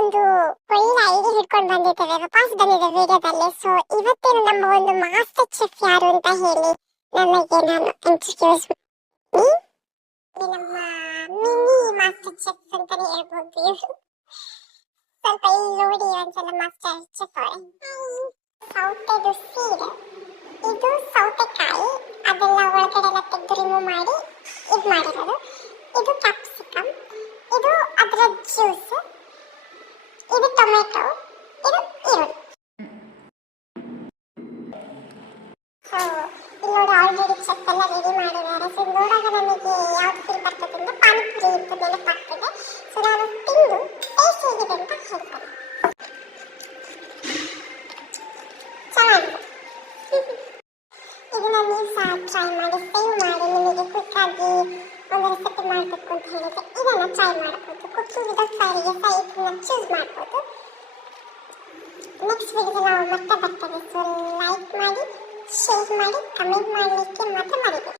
ಒಂದು ಒಳ್ಳೆ ಐಡಿಯಾ ಹಿಡ್ಕೊಂಡು ಬಂದಿದ್ದೇವೆ, ವಾಪಸ್ ಬಂದಿದೆ ವಿಡಿಯೋದಲ್ಲಿ. ಸೊ ಇವತ್ತಿನ ನಮ್ಮ ಒಂದು ಮಾಸ್ಟರ್ ಚೆಫ್ ಯಾರು ಅಂತ ಹೇಳಿ ನನಗೆ ನಾನು ಇಂಟ್ರೊಡ್ಯೂಸ್ ನಮ್ಮ ಮಿನಿ ಮಾಸ್ಟರ್ ಚೆಫ್ ಅಂತಾನೆ ಹೇಳ್ಬೋದು. ಇವ್ರು ಸ್ವಲ್ಪ ಇಲ್ಲಿ ನೋಡಿ ಒಂದ್ಸಲ ಮಾಸ್ಟರ್ ಚೆಫ್ ಸೌತೆದು ಸೀಡ್, ಇದು ಸೌತೆಕಾಯಿ ಅದೆಲ್ಲ ಒಳಗಡೆ ಎಲ್ಲ ತೆಗೆದು ರಿಮೂವ್ ಮಾಡಿ ಇದು ಮಾಡಿರೋದು. ಇದು ಕ್ಯಾಪ್ಸಿಕಮ್, ಇದು ಅದರ ಜ್ಯೂಸ್, ಇದು ಟೊಮೆಟೊ, ಇದು ಈರುಳ್ಳಿ. ಸೊ ಇಲ್ಲಿ ನೋಡಿ ಆಲ್ರೆಡಿ ಚೆಫ್ ಎಲ್ಲ ರೆಡಿ ಮಾಡಿದ್ದಾರೆ. ಸೊ ನೋಡಾಗ ನನಗೆ ಯಾವ್ದು ಫೀಲ್ ಬರ್ತದೆ ಅಂದ್ರೆ ಪಾನಿಪುರಿ ಇತ್ತು ನೆನಪಾಗ್ತದೆ. ಸೊ ನಾನು ತಿಂದು ಟೇಸ್ಟ್ ಹೇಗಿದೆ ಅಂತ ಹೇಳ್ತೇನೆ. ಚೆನ್ನಾಗಿದೆ. ಇದನ್ನ ನೀವು ಸಹ ಟ್ರೈ ಮಾಡಿ, ಸೇವ್ ಮಾಡಿ. ನಿಮಗೆ ಕ್ವಿಕ್ ಆಗಿ ಒಂದು ರೆಸಿಪಿ ಮಾಡಬೇಕು ಅಂತ ಹೇಳಿದ್ರೆ ಇದನ್ನು ಟ್ರೈ ಮಾಡಬಹುದು. ಕುಕ್ಕು ವಿದೌಟ್ ಫೈರಿಗೆ ಸಹ ಇದನ್ನ ಚೂಸ್ ಮಾಡಬಹುದು. ನೆಕ್ಸ್ಟ್ ವಿಡಿಯೋಗೆ ನಾವು ಮತ್ತೆ ಬರ್ತೇವೆ. ಸೊ ಲೈಕ್ ಮಾಡಿ, ಶೇರ್ ಮಾಡಿ, ಕಮೆಂಟ್ ಮಾಡಲಿಕ್ಕೆ ಮಾತ್ರ ಮರಿಬೇಡಿ.